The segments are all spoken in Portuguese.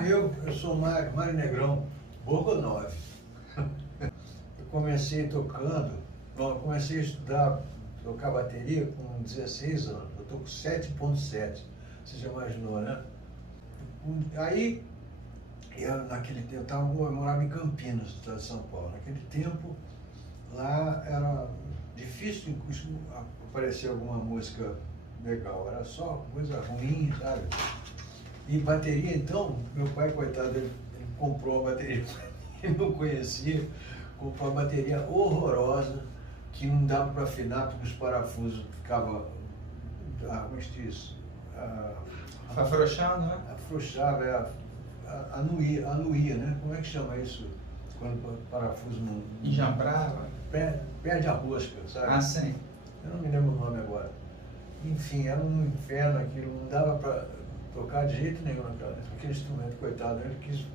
Eu sou Mário Negrão, Borgonov. Eu comecei tocando, eu comecei a estudar, tocar bateria com 16 anos. Eu tô com 7.7, você já imaginou, né? Aí, eu morava em Campinas, estado de São Paulo. Naquele tempo, lá era difícil aparecer alguma música legal, era só coisa ruim, sabe? E bateria, então, meu pai, coitado, ele comprou uma bateria que ele não conhecia, comprou uma bateria horrorosa, que não dava para afinar, porque os parafusos ficavam, como é que diz? Afrouxando, né? Afrouxava, anuía, né? Como é que chama isso? Quando o parafuso não... Enjambrava? Perde a rosca, sabe? Ah, sim. Eu não me lembro o nome agora. Enfim, era um inferno aquilo, não dava para tocar de jeito nenhum aquele instrumento, coitado, ele quis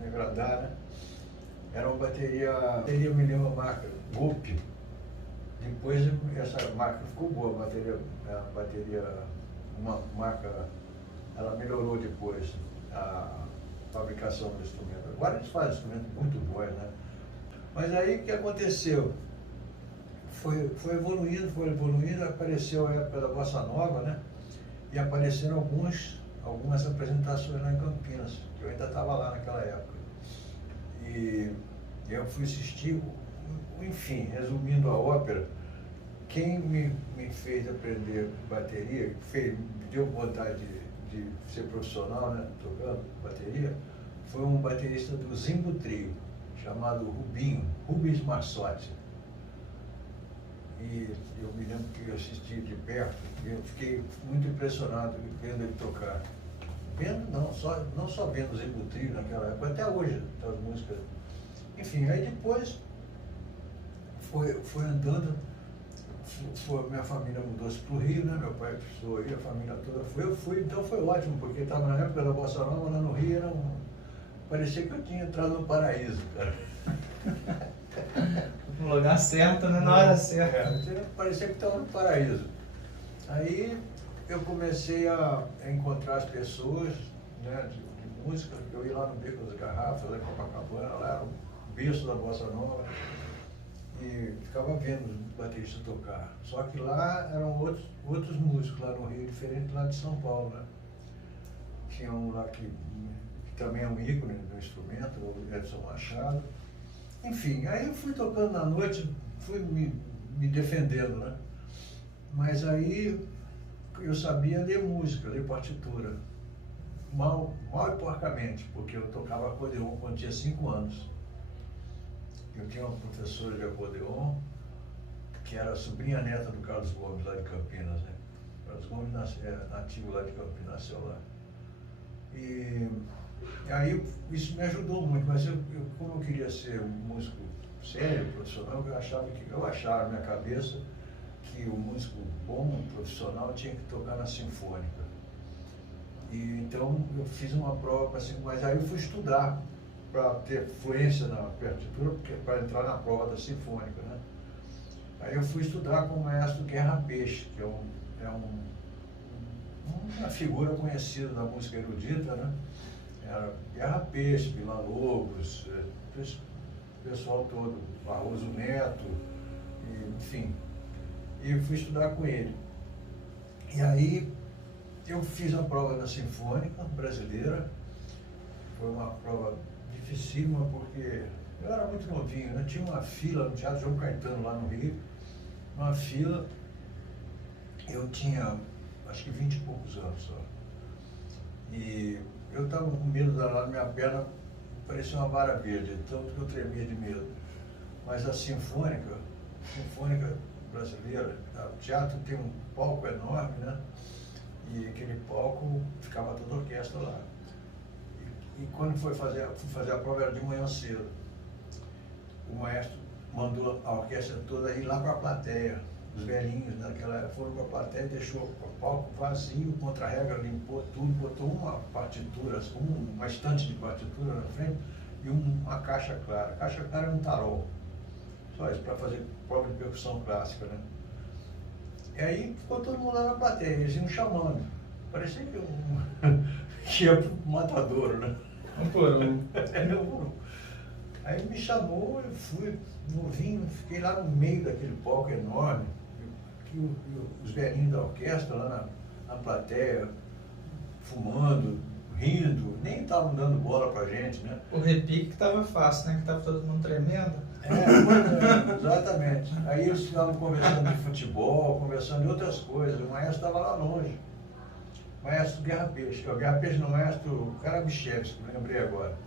me agradar, né? Era uma bateria, me lembro a marca, Golpe. Depois essa marca ficou boa, a bateria, uma marca, ela melhorou depois a fabricação do instrumento. Agora eles fazem instrumentos muito bons, né? Mas aí o que aconteceu? Foi evoluindo, apareceu a época da Bossa Nova, né? E apareceram algumas apresentações lá em Campinas, que eu ainda estava lá naquela época. E eu fui assistir, enfim, resumindo a ópera, quem me fez aprender bateria, me deu vontade de ser profissional, né, tocando bateria, foi um baterista do Zimbo Trio, chamado Rubens Marsotti. E eu me lembro que eu assisti de perto e eu fiquei muito impressionado vendo ele tocar. Não só vendo o Zimbo Trio naquela época, até hoje, as músicas. Enfim, aí depois foi andando, minha família mudou-se para o Rio, né? Meu pai precisou ir, a família toda foi. Eu fui, então foi ótimo, porque estava na época da Bossa Nova, lá no Rio, parecia que eu tinha entrado no paraíso, cara. No lugar certo, né? Na hora certa. Parecia que estava no paraíso. Aí eu comecei a encontrar as pessoas, né, de música. Eu ia lá no Beco das Garrafas, lá em Copacabana, lá era o berço da Bossa Nova, e ficava vendo os bateristas tocar. Só que lá eram outros músicos lá no Rio, diferente lá de São Paulo, né? Tinha um lá que também é um ícone do instrumento, o Edson Machado. Enfim, aí eu fui tocando na noite, fui me defendendo, né? Mas aí eu sabia ler música, ler partitura. Mal e porcamente, porque eu tocava acordeon quando tinha 5 anos. Eu tinha uma professora de acordeon, que era a sobrinha neta do Carlos Gomes, lá de Campinas, né? Carlos Gomes nativo lá de Campinas, nasceu lá. E aí isso me ajudou muito, mas como eu queria ser um músico sério, profissional, eu achava na minha cabeça que o músico bom, profissional, tinha que tocar na sinfônica. E então eu fiz uma prova para sinfônica, mas aí eu fui estudar para ter fluência na partitura, para entrar na prova da sinfônica, né? Aí eu fui estudar com o maestro Guerra Peixe, que é uma figura conhecida da música erudita, né? Era Guerra Peixe, Vila Lobos, o pessoal todo, Barroso Neto, enfim. E eu fui estudar com ele. E aí eu fiz a prova da Sinfônica Brasileira. Foi uma prova dificílima, porque eu era muito novinho, né? Tinha uma fila no Teatro João Caetano, lá no Rio, uma fila. Eu tinha, acho que 20 e poucos anos só. E eu estava com medo danado, minha perna parecia uma vara verde, tanto que eu tremia de medo. Mas a Sinfônica Brasileira, o teatro tem um palco enorme, né? E aquele palco ficava toda a orquestra lá. E quando fui fazer a prova era de manhã cedo. O maestro mandou a orquestra toda ir lá para a plateia. Os velhinhos naquela época foram para a plateia e deixou o palco vazio, contra-regra, limpou tudo, botou uma partitura, uma estante de partitura na frente e uma caixa clara. A caixa clara é um tarol. Só isso, para fazer prova de percussão clássica, né? E aí ficou todo mundo lá na plateia, eles iam chamando. Parecia que ia pro Matadouro, né? Um por um. Aí me chamou, eu fui novinho, fiquei lá no meio daquele palco enorme, que os velhinhos da orquestra lá na plateia, fumando, rindo, nem estavam dando bola pra gente, né? O repique tava fácil, né? Que tava todo mundo tremendo. Exatamente. Aí eles estavam conversando de futebol, conversando de outras coisas, o maestro estava lá longe. O maestro Guerra Peixe. O Guerra Peixe não, o maestro Karabichevski, me lembrei agora.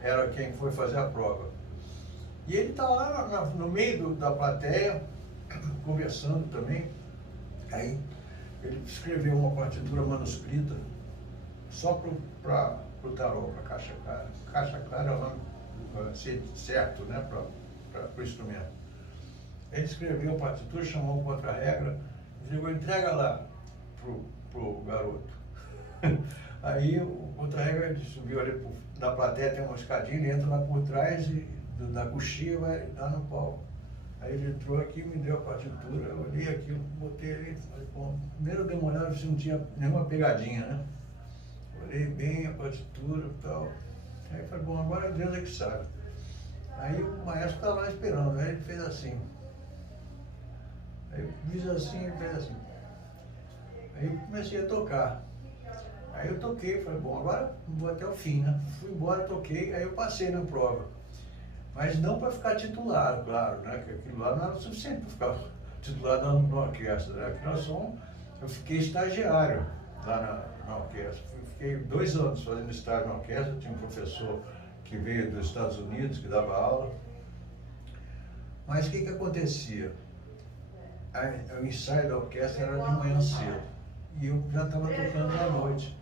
Era quem foi fazer a prova. E ele estava lá no meio da plateia, conversando também. Aí ele escreveu uma partitura manuscrita só para o tarô, para Caixa Clara. Caixa Clara é o nome certo, né, para o instrumento. Ele escreveu a partitura, chamou o contra-regra, e disse, entrega lá pro garoto. Aí o contra-regra subiu ali na plateia, tem uma escadinha, ele entra lá por trás da coxia e vai lá no palco. Aí ele entrou aqui, me deu a partitura, eu olhei aquilo, botei ali, falei, bom, primeiro dei uma olhada se não tinha nenhuma pegadinha, né? Olhei bem a partitura e tal. Aí falei, bom, agora Deus é que sabe. Aí o maestro estava lá esperando, aí ele fez assim. Aí eu fiz assim, ele fez assim. Aí eu comecei a tocar. Aí eu toquei, falei, bom, agora vou até o fim, né? Fui embora, toquei, aí eu passei na prova. Mas não para ficar titular, claro, né? Que aquilo lá não era suficiente para ficar titular na orquestra, né? Eu fiquei estagiário lá na orquestra. Fiquei 2 anos fazendo estágio na orquestra, tinha um professor que veio dos Estados Unidos, que dava aula. Mas o que acontecia? O ensaio da orquestra era de manhã cedo e eu já estava tocando à noite.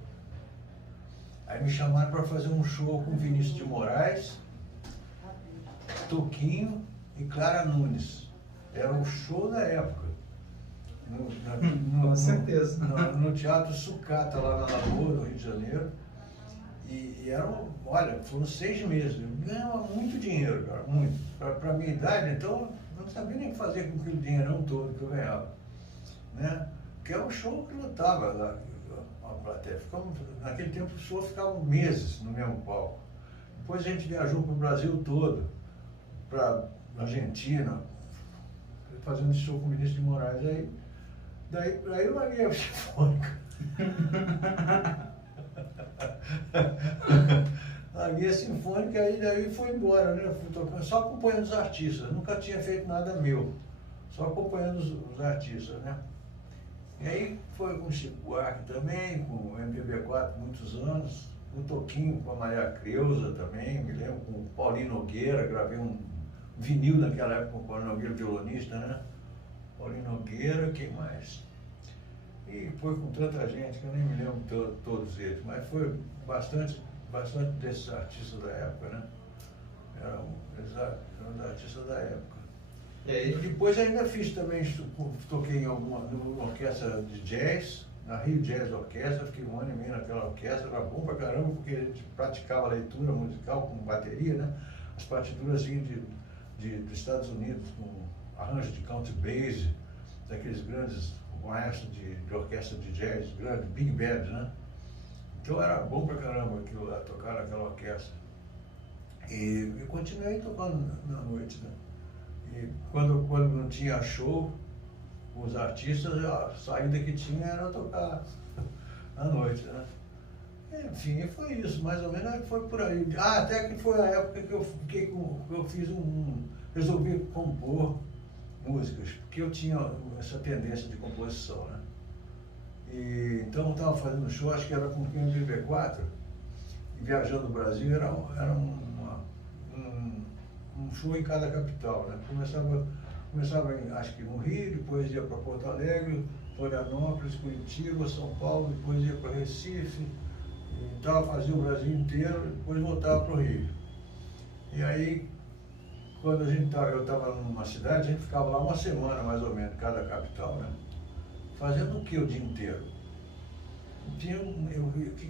Aí me chamaram para fazer um show com Vinícius de Moraes, Toquinho e Clara Nunes. Era o show da época. Com certeza. No Teatro Sucata, lá na Lagoa, no Rio de Janeiro. E eram, olha, foram 6 meses. Eu ganhava muito dinheiro, cara, muito. Para a minha idade, então, eu não sabia nem o que fazer com aquele dinheirão todo que eu ganhava. Né? Porque é um show que lotava lá, a plateia. Naquele tempo, o show ficava meses no mesmo palco. Depois a gente viajou para o Brasil todo, para Argentina, fazendo esse show com o Vinícius de Moraes. Daí eu larguei a sinfônica. Larguei a sinfônica e daí foi embora, né? Fui tocando, só acompanhando os artistas, nunca tinha feito nada meu, só acompanhando os artistas, né? E aí foi com o Chico Buarque também, com o MPB4 muitos anos, com o Toquinho, com a Maria Creuza também, me lembro, com o Paulinho Nogueira, gravei um vinil naquela época com o Paulinho Nogueira, violonista, né? Paulinho Nogueira, quem mais? E foi com tanta gente que eu nem me lembro todos eles, mas foi bastante desses artistas da época, né? Eram os artistas da época. E aí? Depois ainda fiz também, toquei numa orquestra de jazz, na Rio Jazz Orquestra, fiquei 1 ano e meio naquela orquestra, era bom pra caramba, porque a gente praticava leitura musical com bateria, né? As partituras dos Estados Unidos, com arranjo de country bass, daqueles grandes maestros de orquestra de jazz, grandes, big bands, né? Então era bom pra caramba aquilo lá, tocar naquela orquestra. E eu continuei tocando na noite, né? E quando não tinha show com os artistas, a saída que tinha era tocar à noite, né? Enfim, foi isso, mais ou menos foi por aí. Até que foi a época que eu resolvi compor músicas, porque eu tinha essa tendência de composição, né? E, então eu estava fazendo show, acho que era com o MPB4, e viajando no Brasil, era um show em cada capital, né? Começava acho que no Rio, depois ia para Porto Alegre, Florianópolis, Curitiba, São Paulo, depois ia para Recife, então fazia o Brasil inteiro, depois voltava para o Rio. E aí, quando eu estava numa cidade, a gente ficava lá 1 semana mais ou menos, cada capital, né? Fazendo o que o dia inteiro? O que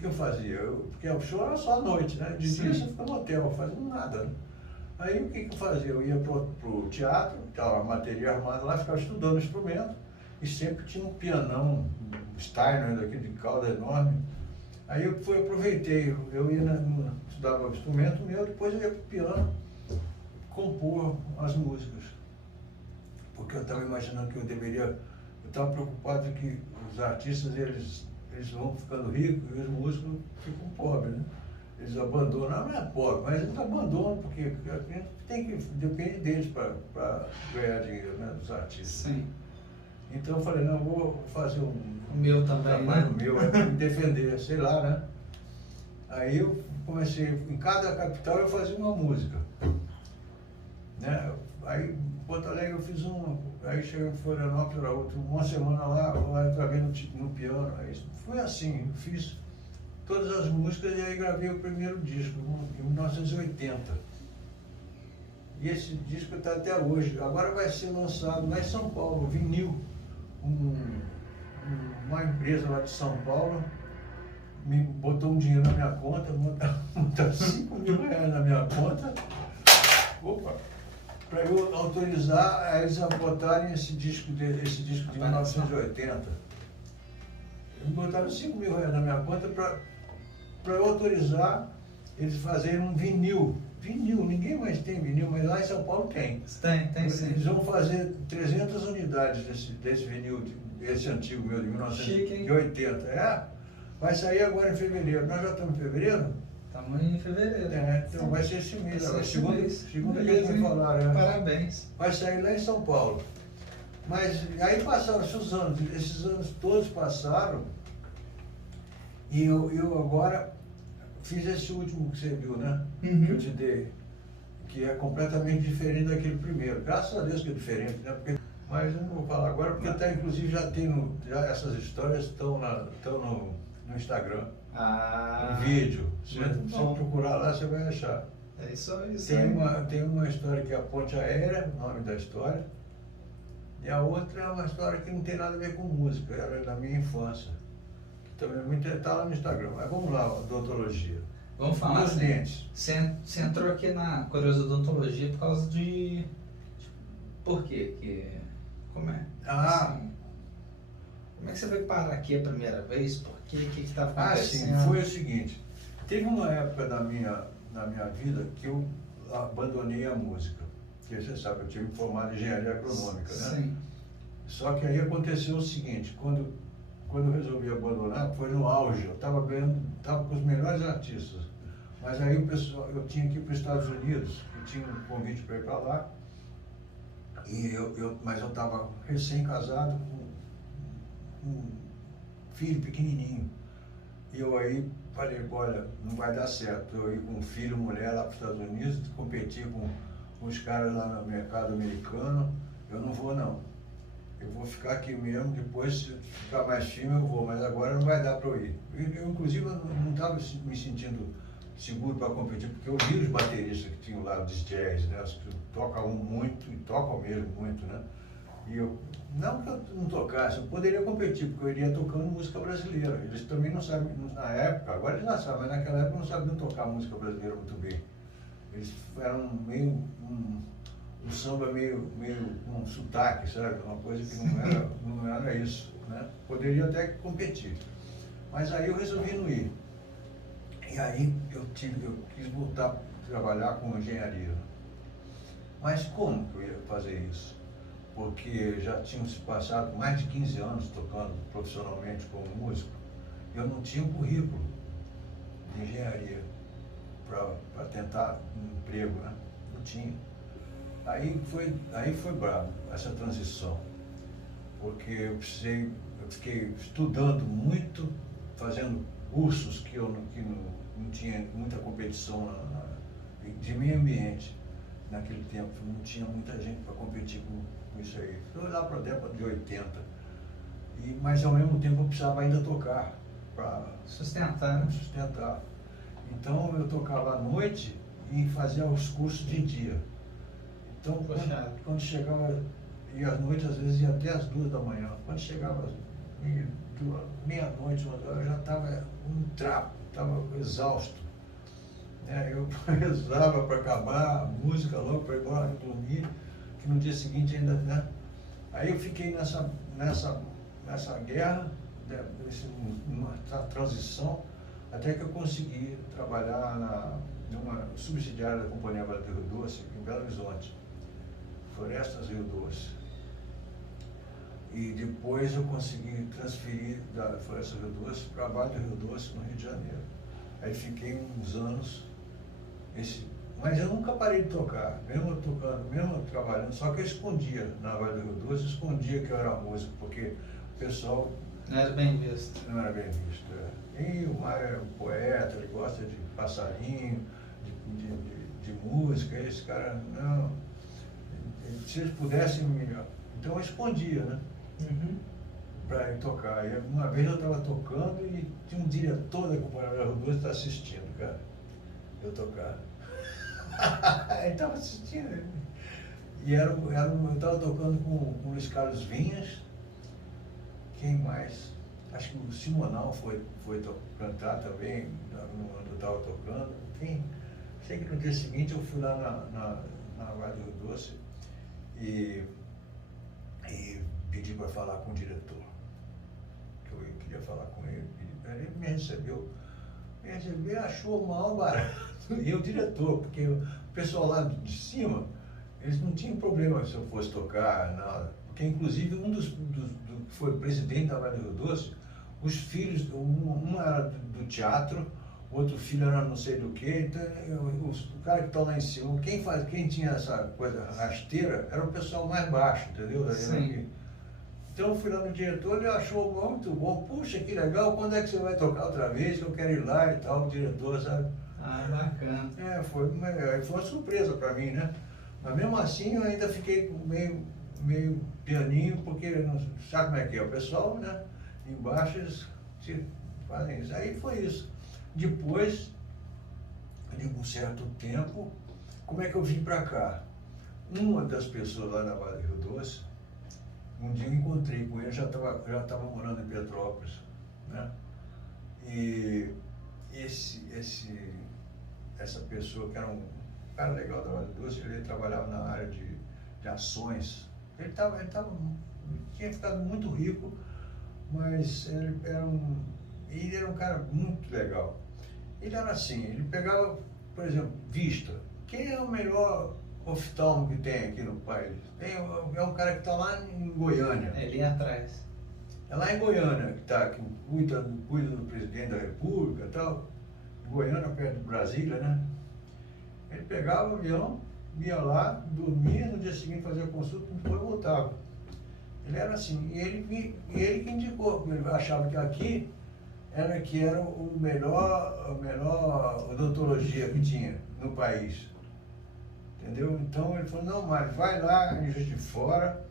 eu fazia? Porque o show era só à noite, né? De dia você fica no hotel, fazendo nada, né? Aí o que eu fazia? Eu ia pro teatro, estava a bateria armada lá, ficava estudando o instrumento, e sempre tinha um pianão, um Steiner daquele de cauda enorme, Aí eu aproveitei, eu ia estudava o instrumento meu, depois eu ia para o piano compor as músicas. Porque eu estava imaginando que eu estava preocupado que os artistas, eles vão ficando ricos e os músicos ficam pobres, né? Eles abandonam, não é pobre, mas eles abandonam porque a gente depende deles para ganhar dinheiro, né, dos artistas. Sim. Então eu falei, não, eu vou fazer O meu também, trabalho né? meu, me defender, sei lá, né? Aí eu comecei, em cada capital eu fazia uma música, né? Aí em Porto Alegre eu fiz uma, aí cheguei em Florianópolis, era outra, uma semana lá eu gravei no piano, aí foi assim, eu fiz todas as músicas e aí gravei o primeiro disco, em 1980. E esse disco está até hoje, agora vai ser lançado lá em São Paulo, vinil. Uma empresa lá de São Paulo me botou um dinheiro na minha conta, botaram 5 mil reais na minha conta, para eu autorizar eles a botarem esse disco de 1980. Eles botaram 5 mil reais na minha conta para eu autorizar eles fazerem um vinil. Vinil, ninguém mais tem vinil, mas lá em São Paulo tem. Tem sim. Eles vão fazer 300 unidades desse vinil, esse antigo meu, de 1980. Vai sair agora em fevereiro. Nós já estamos em fevereiro? Estamos em fevereiro. Então vai ser esse mês. Segunda que Beleza, eles me falaram. Parabéns. Vai sair lá em São Paulo. Mas aí passaram-se os anos, esses anos todos passaram, e eu agora fiz esse último que você viu, né? Que eu te dei, que é completamente diferente daquele primeiro. Graças a Deus que é diferente, né? Mas eu não vou falar agora, porque tá, inclusive já essas histórias estão no Instagram, no vídeo. Se você procurar lá, você vai achar. É isso aí. Tem uma história que é a Ponte Aérea, o nome da história, e a outra é uma história que não tem nada a ver com música, era da minha infância. Também está lá no Instagram. Mas vamos lá, odontologia. Vamos falar os assim, dentes. Você entrou aqui na curiosodontologia por causa de... Por quê? Como é? Assim, como é que você veio parar aqui a primeira vez? Por quê? O que estava acontecendo? Sim, foi o seguinte. Teve uma época na minha vida que eu abandonei a música. Porque você sabe, eu tive formado em engenharia agronômica, né? Sim. Só que aí aconteceu o seguinte, quando eu resolvi abandonar, foi no auge, eu estava com os melhores artistas, mas aí eu tinha que ir para os Estados Unidos, eu tinha um convite para ir para lá, mas eu estava recém-casado com um filho pequenininho, e eu aí falei, olha, não vai dar certo, eu ir com um filho, mulher lá para os Estados Unidos, competir com os caras lá no mercado americano, eu não vou não. Eu vou ficar aqui mesmo, depois se ficar mais firme eu vou, mas agora não vai dar para eu ir. Eu inclusive, não estava me sentindo seguro para competir, porque eu vi os bateristas que tinham lá dos jazz, né, que tocam muito e tocam mesmo muito, né? E não que eu não tocasse, eu poderia competir, porque eu iria tocando música brasileira. Eles também não sabem, na época, agora eles já sabem, mas naquela época não sabiam tocar música brasileira muito bem. Eles eram meio um samba meio com sotaque, sabe? Uma coisa que não era isso, né? Poderia até competir. Mas aí eu resolvi não ir. E aí eu quis voltar a trabalhar com engenharia. Mas como que eu ia fazer isso? Porque já tinham se passado mais de 15 anos tocando profissionalmente como músico. Eu não tinha um currículo de engenharia para tentar um emprego, né? Não tinha. Aí foi bravo essa transição, porque eu fiquei estudando muito, fazendo cursos que não tinha muita competição de meio ambiente naquele tempo, não tinha muita gente para competir com isso aí. Foi lá para a década de 80, mas ao mesmo tempo eu precisava ainda tocar para sustentar, né? Sustentar. Então eu tocava à noite e fazia os cursos de dia. Então, quando chegava, e às noites às vezes ia até as 2 da manhã, quando chegava meia-noite, eu já estava um trapo, estava exausto. Eu rezava para acabar a música logo, para ir embora dormir, que no dia seguinte ainda, né? Aí eu fiquei nessa guerra, nessa transição, Até que eu consegui trabalhar numa subsidiária da Companhia Vale do Rio Doce, em Belo Horizonte, Florestas Rio Doce. E depois eu consegui transferir da Florestas Rio Doce para Vale do Rio Doce, no Rio de Janeiro. Aí fiquei uns anos, mas eu nunca parei de tocar, mesmo tocando, mesmo trabalhando, só que eu escondia na Vale do Rio Doce, escondia que eu era músico, porque o pessoal... Não era bem visto. Não era bem visto, é. E o Mário é um poeta, ele gosta de passarinho, de música, esse cara, não... Se eles pudessem me... Então eu escondia, né? Uhum. Para ir tocar. E uma vez eu estava tocando e tinha um diretor da Companhia Vale do Rio Doce assistindo, cara, eu tocar. Ele estava assistindo. E eu estava tocando com o Luiz Carlos Vinhas. Quem mais? Acho que o Simonal foi cantar também, quando eu estava tocando. Enfim, sei que no dia seguinte eu fui lá na Vale do Rio Doce e pedi para falar com o diretor. Que eu queria falar com ele. Ele me recebeu, achou mal barato. E o diretor, porque o pessoal lá de cima, eles não tinham problema se eu fosse tocar, nada. Porque inclusive um dos que foi presidente da Vale do Rio Doce, os filhos, um era do teatro, o outro filho era não sei do que, então o cara que está lá em cima, quem tinha essa coisa rasteira era o pessoal mais baixo, entendeu? Sim. Então eu fui lá no diretor, ele achou muito bom, puxa, que legal, quando é que você vai tocar outra vez, que eu quero ir lá e tal, o diretor, sabe? Ah, bacana. Foi uma surpresa para mim, né? Mas mesmo assim eu ainda fiquei meio pianinho, porque não sabe como é que é, o pessoal, né? Embaixo eles fazem isso. Aí foi isso. Depois, de um certo tempo, como é que eu vim para cá? Uma das pessoas lá na Vale do Rio Doce, um dia eu encontrei com ele, já estava morando em Petrópolis, né? E essa pessoa, que era um cara legal da Vale do Doce, ele trabalhava na área de ações. Ele tinha ficado muito rico, mas ele era um cara muito legal. Ele era assim, ele pegava, por exemplo, Vista. Quem é o melhor oftalmo que tem aqui no país? É um cara que está lá em Goiânia. É ali atrás. É lá em Goiânia que cuida do presidente da República e tal. Goiânia, perto de Brasília, né? Ele pegava o avião, ia lá, dormia, no dia seguinte fazia a consulta, depois voltava. Ele era assim, e ele que indicou, ele achava que aqui era o melhor odontologia que tinha no país. Entendeu? Então ele falou, não, mas vai lá em Juiz de Fora,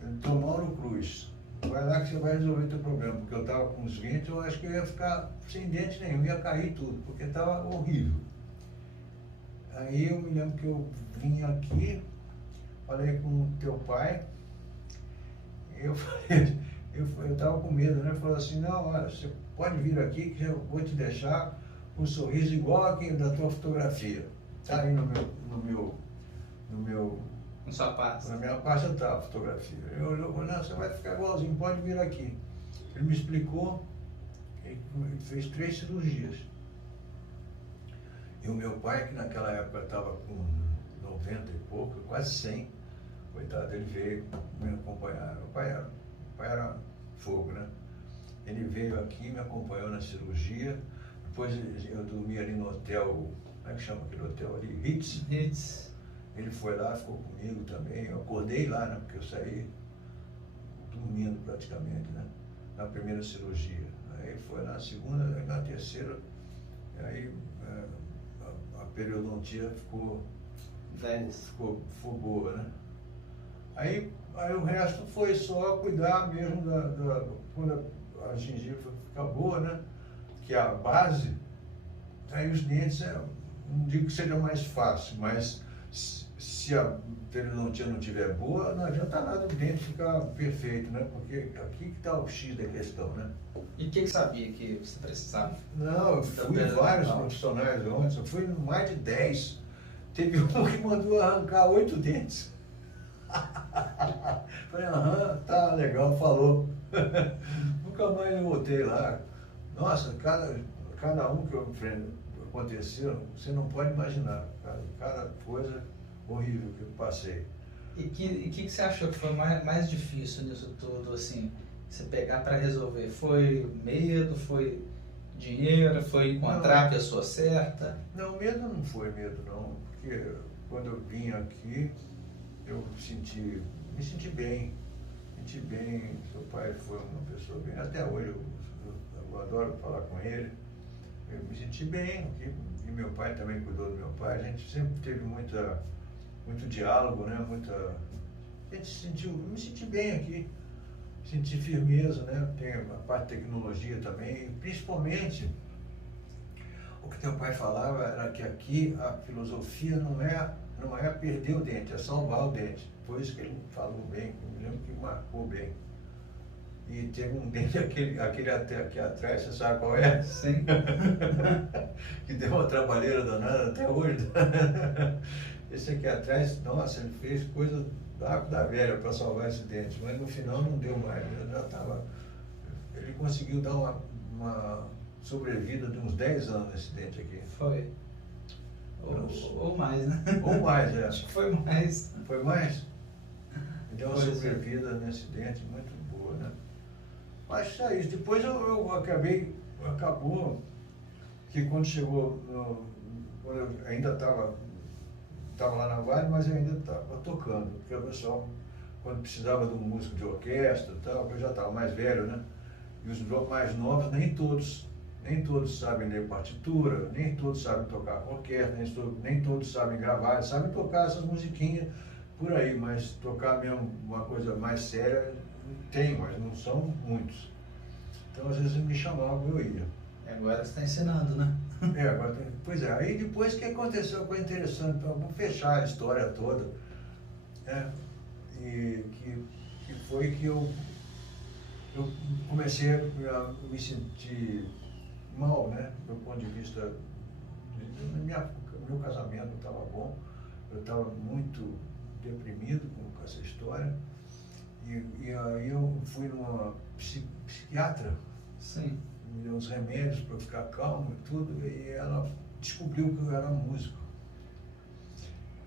Dom Mauro Cruz. Vai lá que você vai resolver o teu problema, porque eu estava com os dentes, eu acho que eu ia ficar sem dente nenhum, ia cair tudo, porque estava horrível. Aí eu me lembro que eu vim aqui, falei com o teu pai, eu estava com medo, né? Ele falou assim, não, olha, você pode vir aqui que eu vou te deixar com um sorriso igual aquele da tua fotografia. Está aí no meu Com sua pasta. na minha pasta está a fotografia. Eu falei, não, você vai ficar igualzinho, pode vir aqui. Ele me explicou, ele fez 3 cirurgias. E o meu pai, que naquela época estava com 90 e pouco, quase 100, coitado, ele veio me acompanhar. Meu pai era fogo, né? Ele veio aqui, me acompanhou na cirurgia, depois eu dormi ali no hotel, como é que chama aquele hotel ali? Ritz. Ele foi lá, ficou comigo também, eu acordei lá, né? Porque eu saí dormindo praticamente, né? Na primeira cirurgia. Aí foi na segunda, na terceira, aí a periodontia ficou boa, né? Aí o resto foi só cuidar mesmo quando a gengiva fica boa, né? Que é a base, aí os dentes, não digo que seja mais fácil, mas se a periodontia não estiver boa, não adianta nada o dente ficar perfeito, né? Porque aqui que está o X da questão, né? E o que sabia que você precisava? Não, eu fui vários profissionais ontem, eu fui mais de 10. Teve um que mandou arrancar 8 dentes. Falei, tá legal, falou. Nunca mais eu voltei lá. Nossa, cada um que eu enfrento, aconteceu, você não pode imaginar, cada coisa horrível que eu passei. E que você achou que foi mais difícil nisso tudo, assim, você pegar para resolver? Foi medo, foi dinheiro, foi encontrar a pessoa certa? Não, medo não foi medo não, porque quando eu vim aqui, eu me senti bem, seu pai foi uma pessoa bem, até hoje eu adoro falar com ele, eu me senti bem aqui, e meu pai também cuidou do meu pai, a gente sempre teve muito diálogo, né, a gente me senti bem aqui, senti firmeza, né, tem a parte de tecnologia também, principalmente, o que teu pai falava era que aqui a filosofia não é perder o dente, é salvar o dente. Foi isso que ele falou bem, eu me lembro que marcou bem. E teve um dente, aquele aqui atrás, você sabe qual é? Sim. Que deu uma trabalheira danada até hoje. Esse aqui atrás, nossa, ele fez coisa da velha para salvar esse dente, mas no final não deu mais. Ele conseguiu dar uma sobrevida de uns 10 anos nesse dente aqui. Foi. Ou mais, né? Ou mais, é. Acho que foi mais. Foi mais? Deu uma sobrevida nesse dente muito boa, né? Mas só isso. Depois acabou que quando chegou, quando eu ainda estava lá na Vale, mas eu ainda estava tocando, porque o pessoal, quando precisava de um músico de orquestra e tal, eu já estava mais velho, né? E os mais novos, nem todos sabem ler partitura, nem todos sabem tocar com orquestra, nem todos sabem gravar, sabem tocar essas musiquinhas por aí, mas tocar mesmo uma coisa mais séria, tem, mas não são muitos. Então, às vezes, me chamavam, eu ia. E agora você está ensinando, né? Pois é, aí depois que aconteceu, foi interessante, então, vou fechar a história toda, né? E que foi que eu comecei a me sentir mal, né? Do ponto de vista, meu casamento estava bom, eu estava muito deprimido com essa história, e aí eu fui numa psiquiatra. Sim. Me deu uns remédios para eu ficar calmo e tudo, e ela descobriu que eu era músico.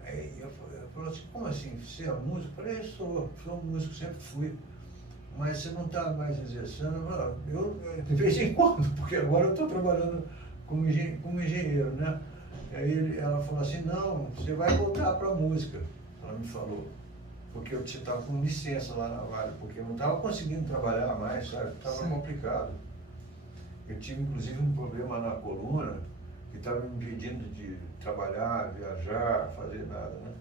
Aí eu falei assim, como assim, você é músico? Eu falei, sou músico, sempre fui. Mas você não está mais exercendo? Eu, de vez em quando, porque agora eu estou trabalhando como engenheiro, né? Aí ela falou assim, não, você vai voltar para a música, ela me falou. Porque eu estava com licença lá na Vale, porque eu não estava conseguindo trabalhar mais, sabe? Estava complicado. Eu tive, inclusive, um problema na coluna, que estava me impedindo de trabalhar, viajar, fazer nada, né?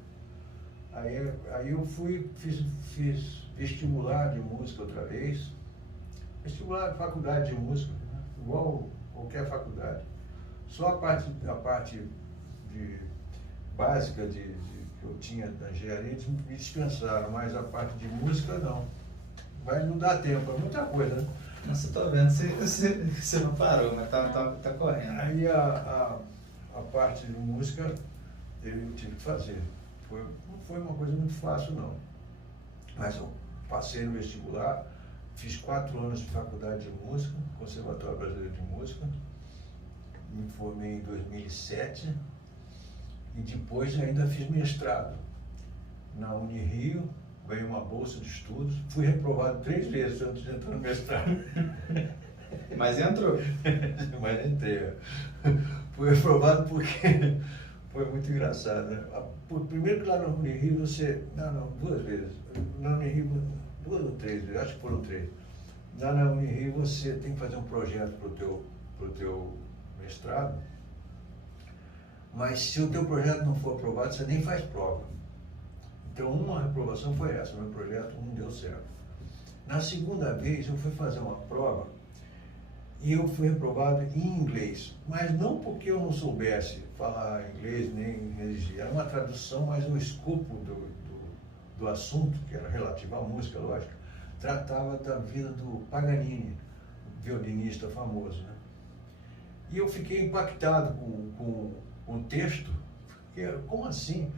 Aí eu fiz vestibular de música outra vez, vestibular de faculdade de música, né? Igual qualquer faculdade. Só a parte básica que eu tinha da engenharia me dispensaram, mas a parte de música não. Vai não dar tempo, é muita coisa, né? Nossa, eu tô vendo, você não parou, mas tá correndo. Aí a parte de música eu tive que fazer. Não foi uma coisa muito fácil, não. Mas eu passei no vestibular, fiz 4 anos de faculdade de música, Conservatório Brasileiro de Música, me formei em 2007 e depois ainda fiz mestrado na Unirio, ganhei uma bolsa de estudos, fui reprovado 3 vezes antes de entrar no mestrado. Mas entrou. Mas entrei. Fui reprovado porque foi muito engraçado, né? Primeiro que lá na Unirio você... Não, 2 vezes. Na Unirio, 2 ou 3 vezes, acho que foram 3. Lá na Unirio você tem que fazer um projeto pro teu mestrado, mas se o teu projeto não for aprovado, você nem faz prova. Então, uma reprovação foi essa, meu projeto não deu certo. Na segunda vez, eu fui fazer uma prova e eu fui reprovado em inglês, mas não porque eu não soubesse falar inglês nem redigir, era uma tradução, mas o escopo do assunto, que era relativo à música, lógico, tratava da vida do Paganini, violinista famoso, né? E eu fiquei impactado com o texto, porque, como assim?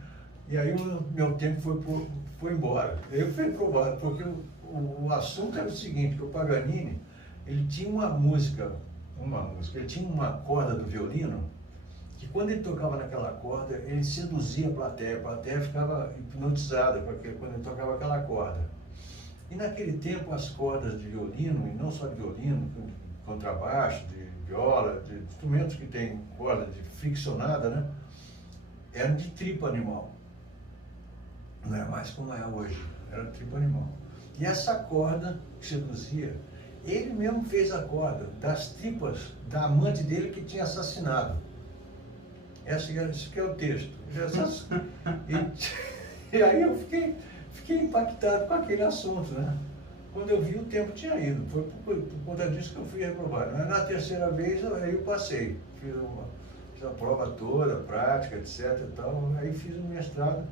E aí o meu tempo foi embora. Eu fui reprovado, porque o assunto era o seguinte, que o Paganini, ele tinha uma música uma música. Ele tinha uma corda do violino que quando ele tocava naquela corda, ele seduzia a plateia ficava hipnotizada quando ele tocava aquela corda. E naquele tempo as cordas de violino, e não só de violino, contrabaixo, de viola, de instrumentos que tem corda friccionada, né? Eram de tripa animal. Não é mais como é hoje, era de tripa animal. E essa corda que seduzia, ele mesmo fez a corda das tripas da amante dele que tinha assassinado. Esse que é o texto. E aí eu fiquei impactado com aquele assunto, né? Quando eu vi, o tempo tinha ido. Foi por conta disso que eu fui reprovado. Mas na terceira vez, aí eu passei. Fiz a prova toda, prática, etc. E tal. Aí fiz um mestrado.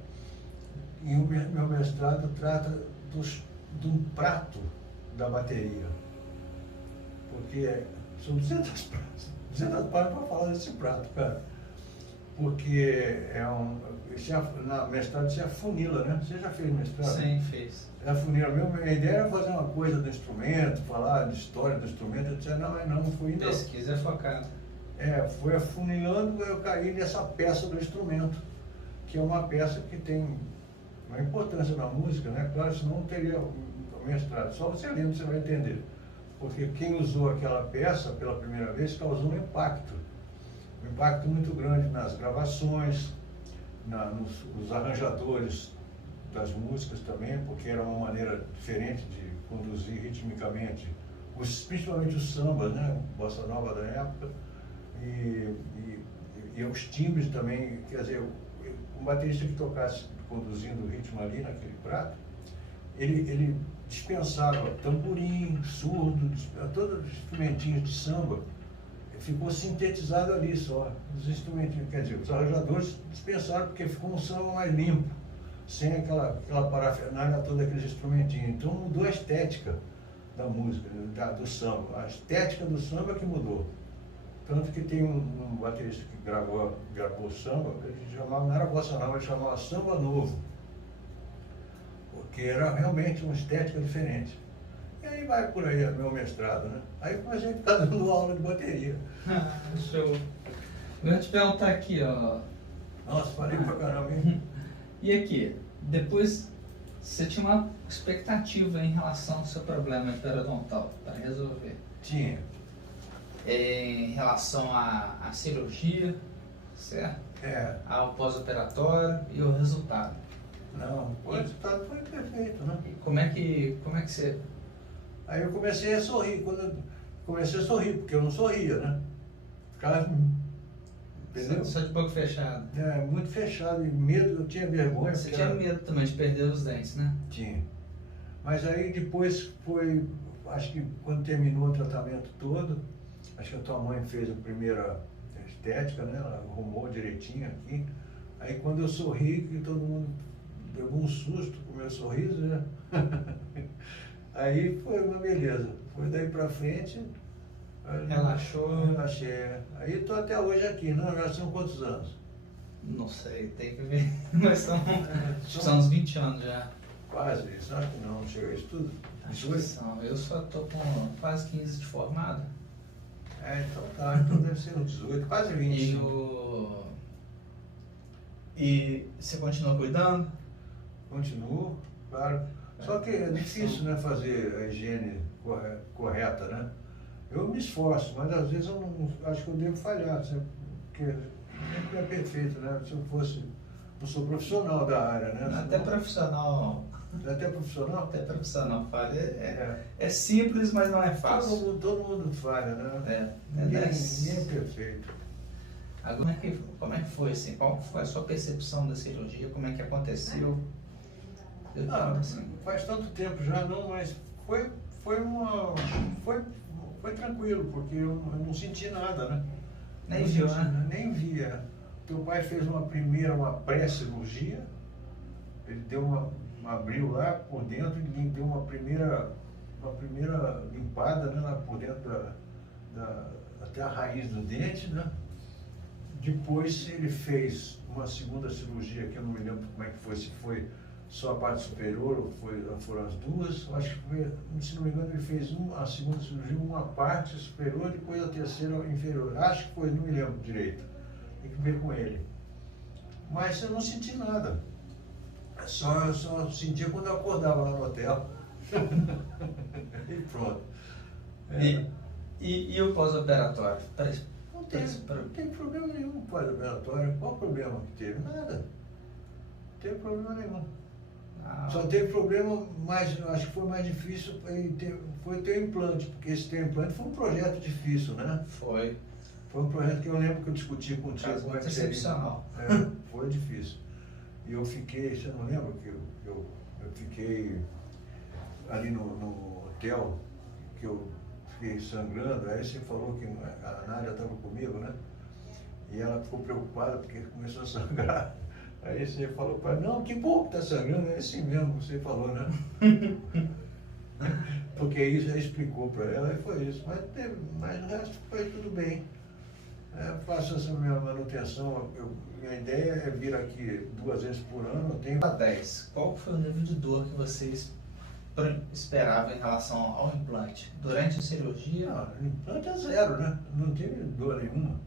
E o meu mestrado trata de um prato da bateria. Porque são 200 pratos para falar desse prato, cara. Porque na mestrado isso é a funila, né? Você já fez mestrado? Sim, fiz. É a funila mesmo. A ideia era fazer uma coisa do instrumento, falar de história do instrumento, etc. Não fui ainda. Pesquisa é focada. Foi afunilando, eu caí nessa peça do instrumento, que é uma peça que tem uma importância na música, né? Claro, senão não teria o mestrado. Só você lendo você vai entender. Porque quem usou aquela peça pela primeira vez causou um impacto muito grande nas gravações, nos arranjadores das músicas também, porque era uma maneira diferente de conduzir ritmicamente, principalmente os sambas, né? Bossa nova da época, e os timbres também. Quer dizer, um baterista que tocasse conduzindo o ritmo ali naquele prato, ele dispensava tamborim, surdo, todos os instrumentinhos de samba, ficou sintetizado ali só. Os instrumentinhos, quer dizer, os arranjadores dispensaram porque ficou um samba mais limpo, sem aquela parafernália toda, aqueles instrumentinhos. Então mudou a estética da música, do samba. A estética do samba que mudou. Tanto que tem um baterista que gravou samba, ele chamava, não era bossa nova, ele chamava samba novo. Porque era realmente uma estética diferente. E aí vai por aí meu mestrado, né? Aí eu comecei a ficar dando aula de bateria. Show. Eu ia te perguntar aqui, ó. Nossa, falei pra caramba, hein? E aqui, depois você tinha uma expectativa em relação ao seu problema periodontal para resolver? Tinha. Em relação à cirurgia, certo? Ao pós-operatório e o resultado. Não, o resultado foi perfeito, né? E como é que você... Aí eu comecei a sorrir, porque eu não sorria, né? Ficava, entendeu? Só de boca fechada. Muito fechado, e medo, eu tinha vergonha. Você tinha medo também de perder os dentes, né? Tinha. Mas aí depois foi, acho que quando terminou o tratamento todo, acho que a tua mãe fez a primeira estética, né? Ela arrumou direitinho aqui. Aí quando eu sorri, que todo mundo pegou um susto com o meu sorriso, né? Aí foi uma beleza. Foi daí pra frente. Relaxou? Relaxei. Aí estou até hoje aqui, não? Já são quantos anos? Não sei, tem que ver. Mas são uns 20 anos já. Quase, isso acho que não, chega a isso tudo. Acho que são. Eu só estou com quase 15 de formado. Então tá, então deve ser uns 18, quase 20. E você continua cuidando? Continuo, claro. Só que é difícil, né, fazer a higiene correta, né? Eu me esforço, mas às vezes eu não, acho que eu devo falhar, porque sempre é perfeito, né? Se eu fosse, não sou profissional da área, né? Até profissional. Até profissional? Até profissional falha. É simples, mas não é fácil. Todo mundo falha, né? Ninguém é perfeito. Agora, como é que foi assim? Qual foi a sua percepção da cirurgia? Como é que aconteceu? Faz tanto tempo já não, mas foi tranquilo, porque eu não senti nada, né? Nem viu, né? Nem via. Teu pai fez uma pré-cirurgia, ele abriu lá por dentro e deu uma primeira limpada, né, lá por dentro até a raiz do dente, né? Depois ele fez uma segunda cirurgia, que eu não me lembro como é que foi, só a parte superior, foram as duas. Acho que foi, se não me engano, ele fez a segunda cirurgia, uma parte superior, depois a terceira inferior. Acho que foi, não me lembro direito. Tem que ver com ele. Mas eu não senti nada. Eu só sentia quando eu acordava lá no hotel. E pronto. E o pós-operatório? Não tem problema nenhum pós-operatório. Qual o problema que teve? Nada. Não teve problema nenhum. Só teve problema, mas acho que foi mais difícil foi ter o implante, porque esse ter implante foi um projeto difícil, né? Foi. Foi um projeto que eu lembro que eu discuti contigo. Muito excepcional. Foi difícil. E eu fiquei, você não lembra que eu fiquei ali no hotel, que eu fiquei sangrando, aí você falou que a Nádia estava comigo, né? E ela ficou preocupada porque começou a sangrar. Aí você falou para ela, não, que bom que está sangrando, é assim mesmo que você falou, né? Porque isso já explicou para ela e foi isso. Mas o resto foi tudo bem. Faço essa minha manutenção, minha ideia é vir aqui 2 vezes por ano. Eu tenho... A 10, qual foi o nível de dor que vocês esperavam em relação ao implante? Durante a cirurgia? Não, o implante é 0, né? Não tive dor nenhuma.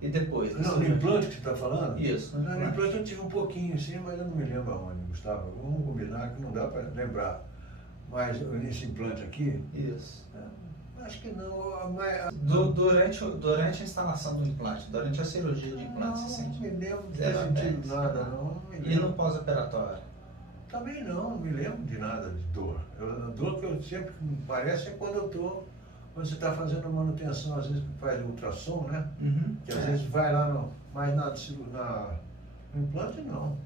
E depois? Não, no implante que você está falando? Isso. No implante eu tive um pouquinho, sim, mas eu não me lembro aonde, Gustavo. Vamos combinar que não dá para lembrar. Mas nesse implante aqui... Isso. Acho que não, mas... Durante a instalação do implante, durante a cirurgia de implante, você sentiu? Não me lembro de ter sentido nada, não. E no pós-operatório? Também não me lembro de nada de dor. A dor que eu sempre me parece é quando quando você está fazendo manutenção, às vezes faz ultrassom, né? Que às vezes vai lá mas no implante não.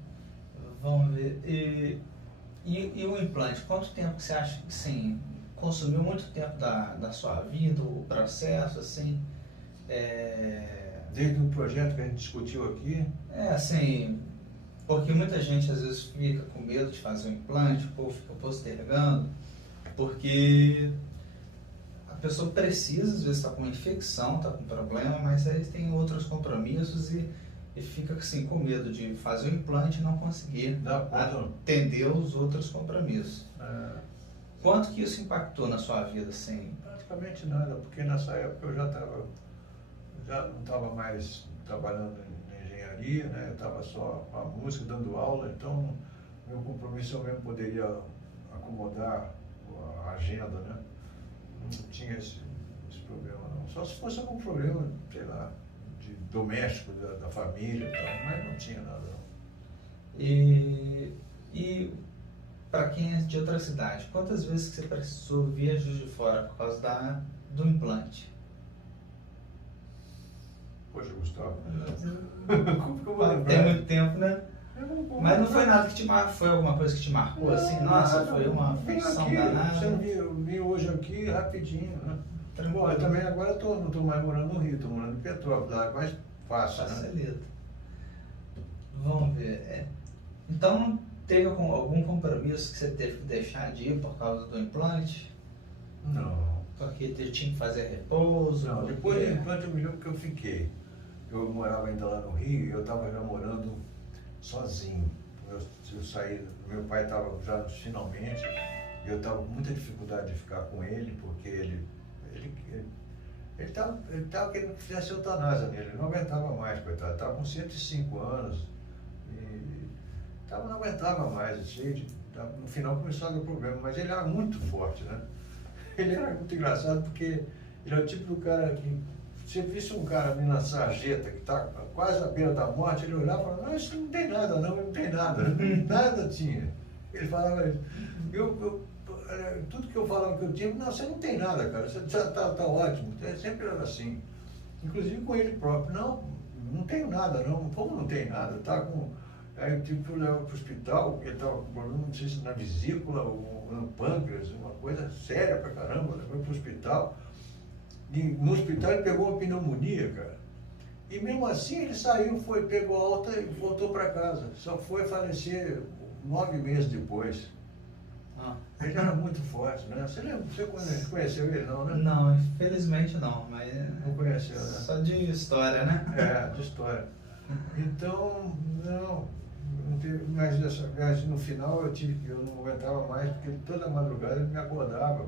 Vamos ver. E o implante, quanto tempo que você acha que sim? Consumiu muito tempo da sua vida, o processo, assim? Desde o projeto que a gente discutiu aqui? Assim, porque muita gente às vezes fica com medo de fazer um implante, ou fica postergando, porque a pessoa precisa, às vezes está com uma infecção, está com problema, mas aí tem outros compromissos e fica assim com medo de fazer o implante e não conseguir atender os outros compromissos. Quanto que isso impactou na sua vida, assim? Praticamente nada, porque nessa época eu já não estava mais trabalhando em engenharia, né? Eu estava só com a música, dando aula, então meu compromisso eu mesmo poderia acomodar a agenda, né? Não tinha esse problema, não. Só se fosse algum problema, sei lá, de doméstico, da família e tal, mas não tinha nada, não. E para quem é de outra cidade, quantas vezes que você precisou vir a Juiz de Fora por causa do implante? Poxa, Gustavo. Como que eu vou lembrar? Tem muito tempo, né? Mas não foi nada que te marcou, foi alguma coisa que te marcou não, assim? Nossa, nada, foi uma função danada. Você não viu, eu vim hoje aqui rapidinho, né? Bom, eu também agora não estou mais morando no Rio, estou morando em Petrópolis, lá é mais fácil, facilita, né? Vamos ver. Então, teve algum compromisso que você teve que deixar de ir por causa do implante? Não. Porque tinha que fazer repouso? Não, depois do implante eu me lembro que eu fiquei. Eu morava ainda lá no Rio e eu estava já morando sozinho. Eu saí, meu pai estava já finalmente, e eu estava com muita dificuldade de ficar com ele, porque ele estava querendo que fizesse eutanásia nele, ele não aguentava mais, coitado, estava com 105 anos, e não aguentava mais, no final começou a dar problema, mas ele era muito forte, né? Ele era muito engraçado porque ele é o tipo do cara que, se visse um cara ali na sarjeta que está quase à beira da morte, ele olhava e falava, não, isso não tem nada, não tem nada, nada tinha. Ele falava isso. Tudo que eu falava que eu tinha, não, você não tem nada, cara, você tá ótimo. Sempre era assim. Inclusive com ele próprio, não tenho nada, não. Como não tem nada? Tá com... Aí eu tive que levar para o hospital, porque ele estava com problema, não sei se na vesícula ou no pâncreas, uma coisa séria pra caramba, levou para o hospital. E no hospital ele pegou uma pneumonia, cara. E mesmo assim ele saiu, pegou alta e voltou para casa. Só foi falecer 9 meses depois. Ele era muito forte, né? Você conheceu ele, não, né? Não, infelizmente não, mas... Não conheceu, né? Só de história, né? De história. Então, não, Não teve, mas no final eu não aguentava mais, porque toda madrugada ele me acordava.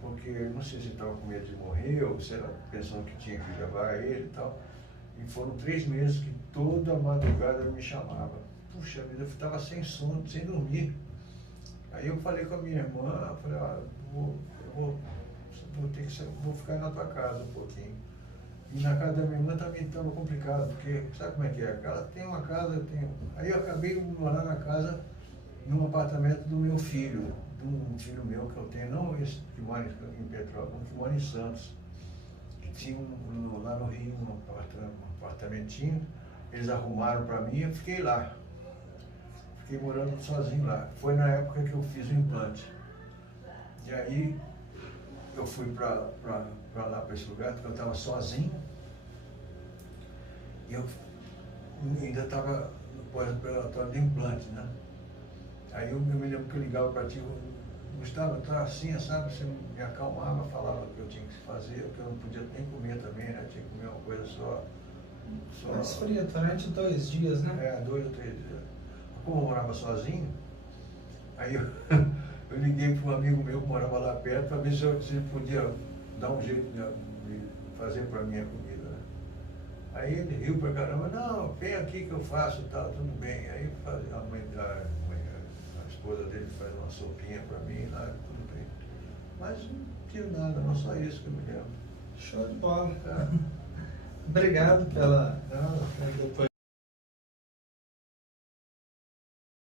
Porque não sei se ele estava com medo de morrer, ou se era pensando que tinha que levar ele e tal. E foram 3 meses que toda madrugada ele me chamava. Puxa vida, eu estava sem sono, sem dormir. Aí eu falei com a minha irmã, falei, vou ficar na tua casa um pouquinho. E na casa da minha irmã também estava complicado, porque sabe como é que é? Ela tem uma casa, eu tenho. Aí eu acabei morando na casa, num apartamento do meu filho, de um filho meu que eu tenho, não esse que mora em Petrópolis, que mora em Santos. Que tinha lá no Rio um apartamentinho, eles arrumaram para mim e eu fiquei lá. Fiquei morando sozinho lá. Foi na época que eu fiz o implante. E aí eu fui para lá, para esse lugar, porque eu estava sozinho. E eu ainda estava no pós-operatório de implante, né? Aí eu me lembro que eu ligava para ti, Gustavo, tá assim, sabe? Você me acalmava, falava o que eu tinha que fazer, que eu não podia nem comer também, né? Eu tinha que comer uma coisa só. Mas fria durante 2 dias, né? 2 ou 3 dias. Como eu morava sozinho, aí eu liguei para um amigo meu que morava lá perto para ver se ele podia dar um jeito de fazer para mim a comida, né? Aí ele riu pra caramba, não, vem aqui que eu faço, tá, tudo bem. Aí a esposa dele faz uma sopinha para mim, lá, tudo bem. Mas não tive nada, não só isso que eu me lembro. Show de bola. Obrigado pela... Não,